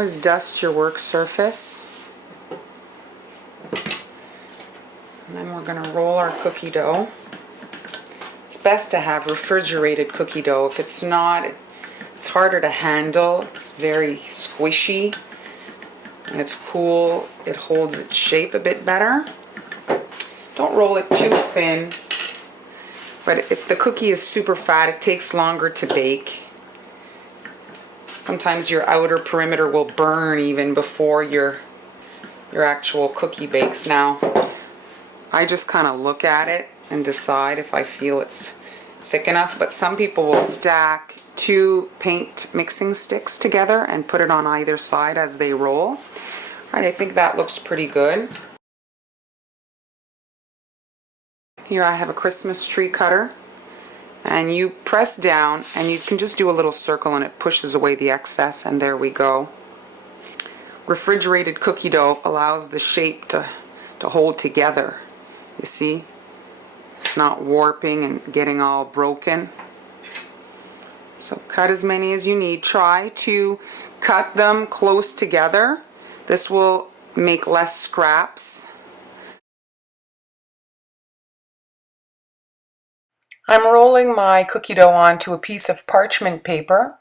always dust your work surface. And then we're going to roll our cookie dough. It's best to have refrigerated cookie dough. If it's not, it's harder to handle. It's very squishy. When it's cool, it holds its shape a bit better. Don't roll it too thin. But if the cookie is super fat, it takes longer to bake. Sometimes your outer perimeter will burn even before your actual cookie bakes. Now, I just kind of look at it and decide if I feel it's thick enough, but some people will stack 2 paint mixing sticks together and put it on either side as they roll. All right, I think that looks pretty good. Here I have a Christmas tree cutter, and you press down and you can just do a little circle and it pushes away the excess, and there we go. Refrigerated cookie dough allows the shape to hold together. You see? It's not warping and getting all broken. So cut as many as you need. Try to cut them close together. This will make less scraps. I'm rolling my cookie dough onto a piece of parchment paper.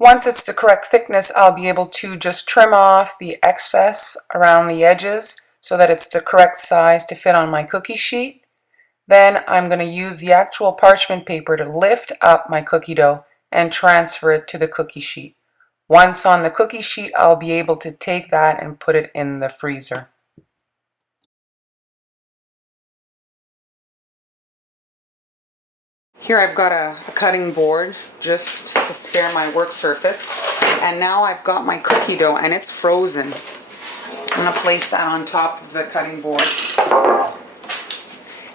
Once it's the correct thickness, I'll be able to just trim off the excess around the edges so that it's the correct size to fit on my cookie sheet. Then I'm going to use the actual parchment paper to lift up my cookie dough and transfer it to the cookie sheet. Once on the cookie sheet, I'll be able to take that and put it in the freezer. Here I've got a cutting board just to spare my work surface, and now I've got my cookie dough and it's frozen. I'm going to place that on top of the cutting board.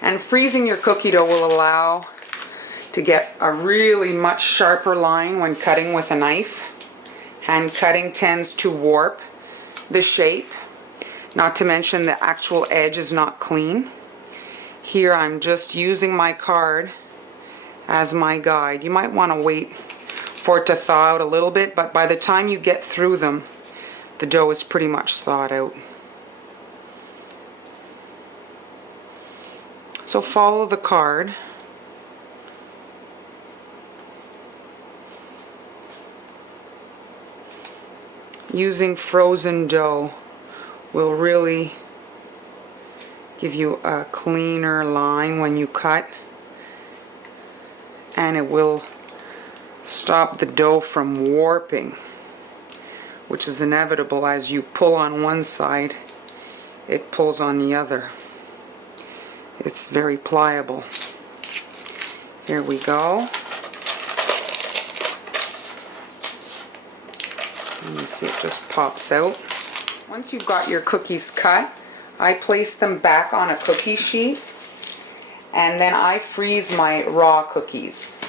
And freezing your cookie dough will allow to get a really much sharper line when cutting with a knife. Hand cutting tends to warp the shape, not to mention the actual edge is not clean. Here I'm just using my card as my guide. You might want to wait for it to thaw out a little bit, but by the time you get through them, the dough is pretty much thawed out. So follow the card. Using frozen dough will really give you a cleaner line when you cut, and it will stop the dough from warping, which is inevitable. As you pull on one side, it pulls on the other. It's very pliable. Here we go. You see it just pops out. Once you've got your cookies cut, I place them back on a cookie sheet, and then I freeze my raw cookies.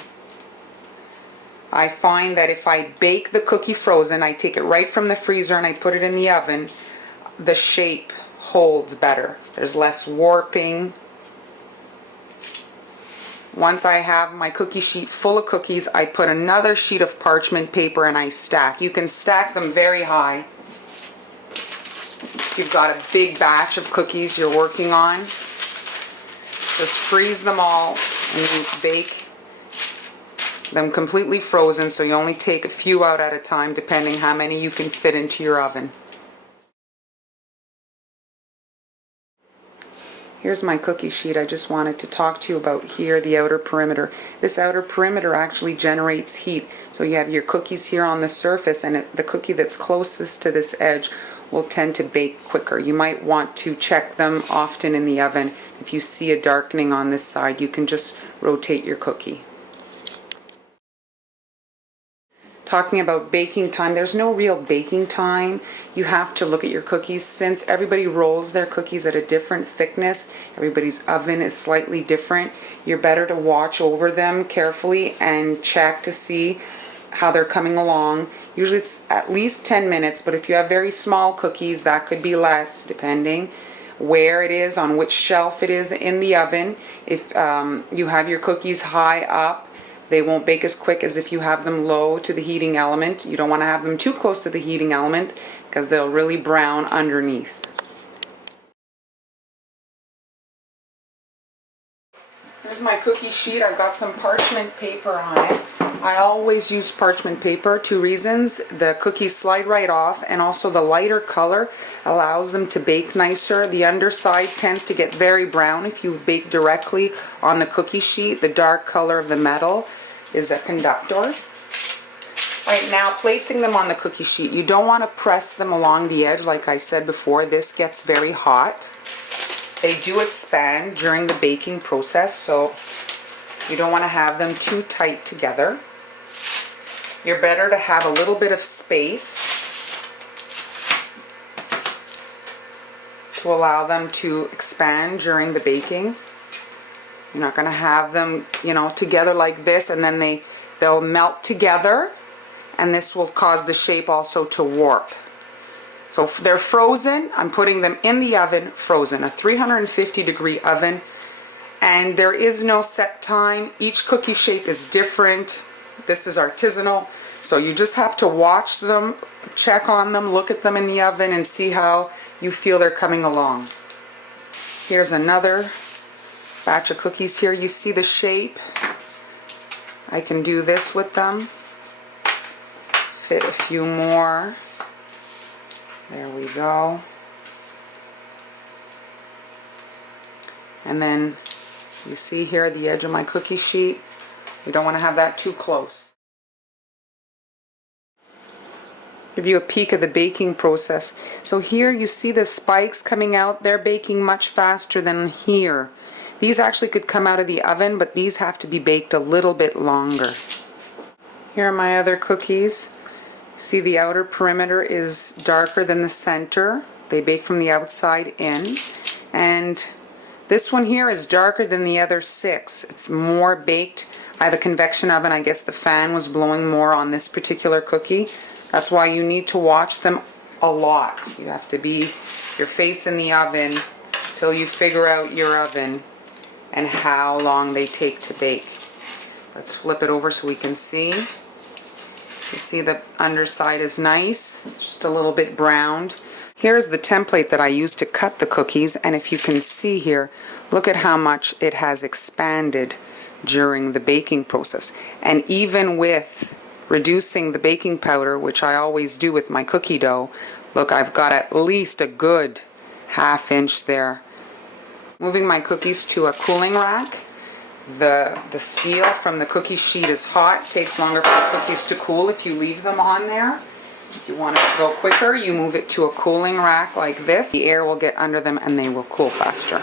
I find that if I bake the cookie frozen, I take it right from the freezer and I put it in the oven, the shape holds better. There's less warping. Once I have my cookie sheet full of cookies, I put another sheet of parchment paper and I stack. You can stack them very high. If you've got a big batch of cookies you're working on, just freeze them all and you bake them completely frozen, so you only take a few out at a time depending how many you can fit into your oven. Here's my cookie sheet. I just wanted to talk to you about here, the outer perimeter. This outer perimeter actually generates heat. So you have your cookies here on the surface, and the cookie that's closest to this edge will tend to bake quicker. You might want to check them often in the oven. If you see a darkening on this side, you can just rotate your cookie. Talking about baking time, there's no real baking time. You have to look at your cookies. Since everybody rolls their cookies at a different thickness, everybody's oven is slightly different, you're better to watch over them carefully and check to see how they're coming along. Usually it's at least 10 minutes, but if you have very small cookies, that could be less, depending where it is, on which shelf it is in the oven. If you have your cookies high up, They won't bake as quick as if you have them low to the heating element. You don't want to have them too close to the heating element because they'll really brown underneath. Here's my cookie sheet. I've got some parchment paper on it. I always use parchment paper. 2 reasons. The cookies slide right off, and also the lighter color allows them to bake nicer. The underside tends to get very brown if you bake directly on the cookie sheet. The dark color of the metal is a conductor. Right now, placing them on the cookie sheet, you don't want to press them along the edge. Like I said before, this gets very hot. They do expand during the baking process, so you don't want to have them too tight together. You're better to have a little bit of space to allow them to expand during the baking. You're not going to have them, you know, together like this, and then they'll melt together, and this will cause the shape also to warp. So if they're frozen, I'm putting them in the oven frozen, a 350-degree oven, and there is no set time. Each cookie shape is different. This is artisanal, so you just have to watch them, check on them, look at them in the oven, and see how you feel they're coming along. Here's another batch of cookies here. You see the shape. I can do this with them. Fit a few more. There we go. And then you see here the edge of my cookie sheet. We don't want to have that too close. Give you a peek of the baking process. So here you see the spikes coming out. They're baking much faster than here. These actually could come out of the oven, but these have to be baked a little bit longer. Here are my other cookies. See, the outer perimeter is darker than the center. They bake from the outside in. And this one here is darker than the other 6. It's more baked. I have a convection oven. I guess the fan was blowing more on this particular cookie. That's why you need to watch them a lot. You have to be your face in the oven till you figure out your oven and how long they take to bake. Let's flip it over so we can see. You see the underside is nice, just a little bit browned. Here's the template that I used to cut the cookies, and if you can see here, look at how much it has expanded during the baking process. And even with reducing the baking powder, which I always do with my cookie dough, look, I've got at least a good ½ inch there. Moving my cookies to a cooling rack. The steel from the cookie sheet is hot. It takes longer for the cookies to cool if you leave them on there. If you want it to go quicker, you move it to a cooling rack like this. The air will get under them and they will cool faster.